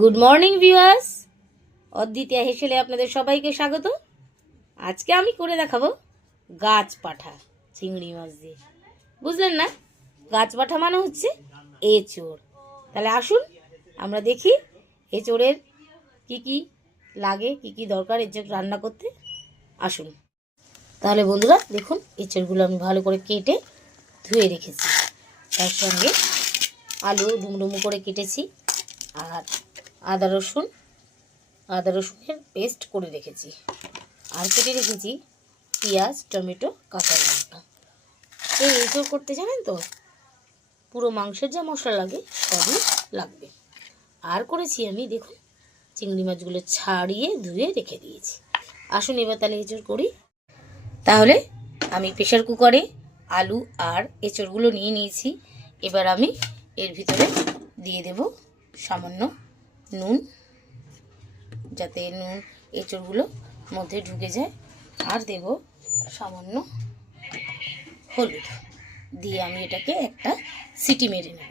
Good morning viewers, অদ্বিতীয়া হেসেলে আপনাদের সবাইকে স্বাগত। আজকে আমি করে দেখাবো গাছ পাঠা চিংড়ি মাছ দিয়ে। বুঝলেন না? গাছ পাঠা মানে হচ্ছে এঁচোড়। তাহলে আসুন আমরা দেখি এঁচোড়ের কি কি লাগে, কি কি দরকার এঁচোড় রান্না করতে। আসুন তাহলে বন্ধুরা দেখুন, এঁচোড়গুলো আমি ভালো করে কেটে ধুয়ে রেখেছি। তার সঙ্গে আলু ডুমডুমু করে কেটেছি, আর আদা রসুনের পেস্ট করে রেখেছি, আর কেটে রেখেছি পেঁয়াজ, টমেটো, কাঁচা লঙ্কা। এই এঁচোড় করতে জানেন তো, পুরো মাংসের যা মশলা লাগে সবই লাগবে। আর করেছি আমি, দেখুন, চিংড়ি মাছগুলো ছাড়িয়ে ধুয়ে রেখে দিয়েছি। আসুন এবার তাহলে এঁচোড় করি। তাহলে আমি প্রেশার কুকারে আলু আর এঁচোড়গুলো নিয়ে নিয়েছি। এবার আমি এর ভিতরে দিয়ে দেব সামান্য নুন, যাতে নুন এঁচোড়গুলো মধ্যে ঢুকে যায়, আর দেব সামান্য হলুদ দিয়ে আমি এটাকে একটা সিটি মেরে নেব।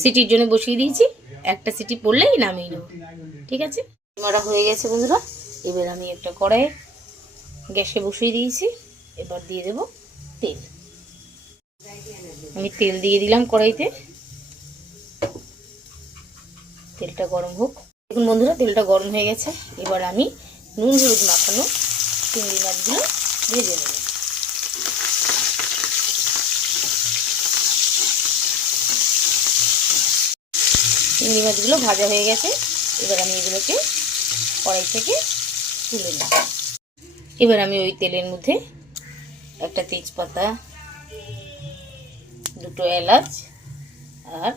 সিটির জন্য বসিয়ে দিয়েছি, একটা সিটি পড়লেই নামিয়ে নেব। ঠিক আছে, মারা হয়ে গেছে বন্ধুরা। এবার আমি একটা কড়াইয়ে গ্যাসে বসিয়ে দিয়েছি। এবার দিয়ে দেব তেল। আমি তেল দিয়ে দিলাম কড়াইতে, তেলটা গরম হোক। দেখুন বন্ধুরা, তেলটা গরম হয়ে গেছে। এবার আমি নুন হলুদ মাখানো চিংড়ি মাছগুলো ভেজে নেব। চিংড়ি মাছগুলো ভাজা হয়ে গেছে। এবার আমি এগুলোকে কড়াই থেকে তুলে নেব। এবার আমি ওই তেলের মধ্যে একটা তেজপাতা, দুটো এলাচ আর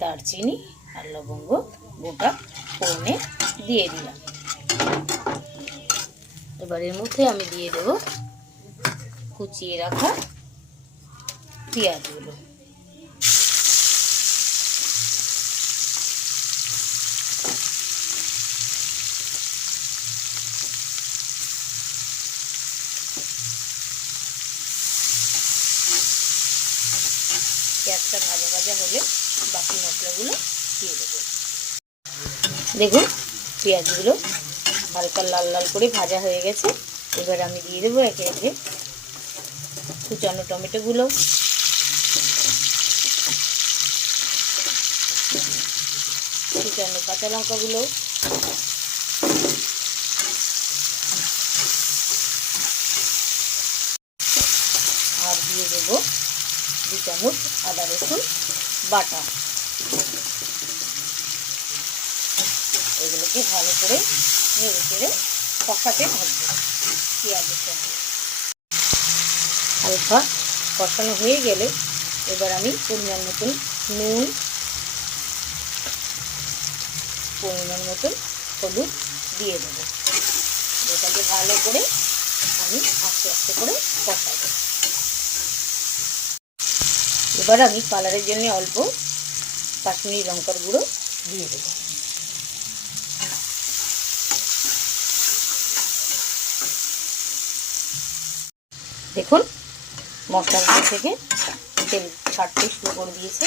দারচিনি আর লবঙ্গ গোটা ফোড়নে দিয়ে দিলাম। এবার এর মধ্যে আমি দিয়ে দেব কুচিয়ে রাখা পেঁয়াজগুলো। পেঁয়াজটা ভাজা ভাজা হলে বাকি মশলাগুলো দিয়ে দেবো। দেখুন পেঁয়াজগুলো হালকা লাল লাল করে ভাজা হয়ে গেছে। এবার আমি দিয়ে দেবো একে একে কুচানো টমেটোগুলো, কুচানো কাঁচা লঙ্কাগুলো, আর দিয়ে দেবো 2 চামচ আদা রসুন বাটা। এগুলোকে ভালো করে নেড়ে চেড়ে কষাতে থাকবে পেঁয়াজের সঙ্গে। হালকা কষানো হয়ে গেলে এবার আমি পরিমাণ মতন নুন, পরিমাণ মতন হলুদ দিয়ে দেবো। এটাকে ভালো করে আমি আস্তে আস্তে করে কষাবো। এবার আমি কালারের জন্য অল্প কাশ্মীরি লঙ্কার গুঁড়ো দিয়ে দেবো। দেখুন মশলাগুলো থেকে তেল ছাড়তে শুরু করে দিয়েছে।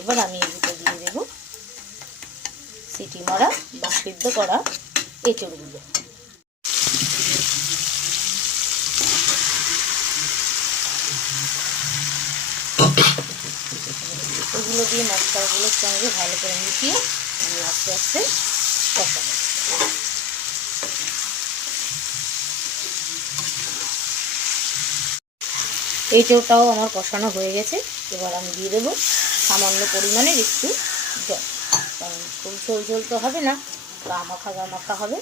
এবার আমি এর ভিতরে দিয়ে দেবো সিটি মারা বা সিদ্ধ করা এঁচোড়গুলো। এগুলো দিয়ে মশলাগুলোর সঙ্গে ভালো করে মিশিয়ে আমি আস্তে আস্তে কষাবো। এঁচোড়টাও আমার কষানো হয়ে গেছে। এবার আমি দিয়ে দেবো সামান্য পরিমাণের একটু জল, কারণ খুব ঝোল ঝোল তো হবে না, গা মাখা হবে।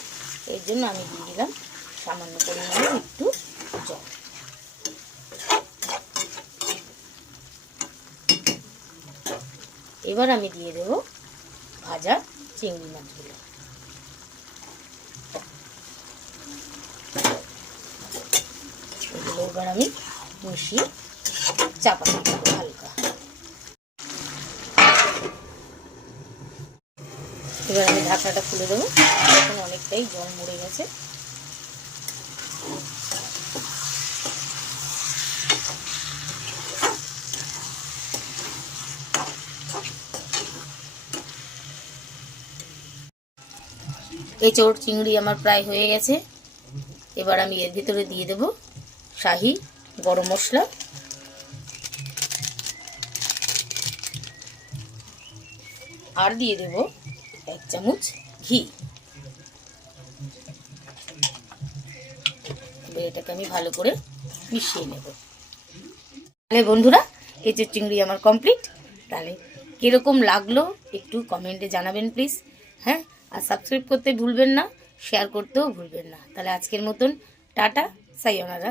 এর জন্য আমি দিয়ে দিলাম সামান্য পরিমাণের একটু জল। এবার আমি দিয়ে দেব ভাজা চিংড়ি মাছগুলো। এগুলো এবার আমি মিশিয়ে চাপা দেবো হালকা। এবার আমি ঢাকনাটা খুলে দেবো। এখন অনেকটাই জল মরে গেছে। এঁচোড় চিংড়ি আমার প্রায় হয়ে গেছে। এবার আমি এর ভিতরে দিয়ে দেব শাহি গরম মশলা, আর দিয়ে দেব 1 চামচ ঘি। এবার এটাকে আমি ভালো করে মিশিয়ে নেব। তাহলে বন্ধুরা এঁচোড় চিংড়ি আমার কমপ্লিট। তাহলে কীরকম লাগলো একটু কমেন্টে জানাবেন প্লিজ। হ্যাঁ, আর সাবস্ক্রাইব করতে ভুলবেন না, শেয়ার করতেও ভুলবেন না। তাহলে আজকের মতন টাটা, সায়োনারা।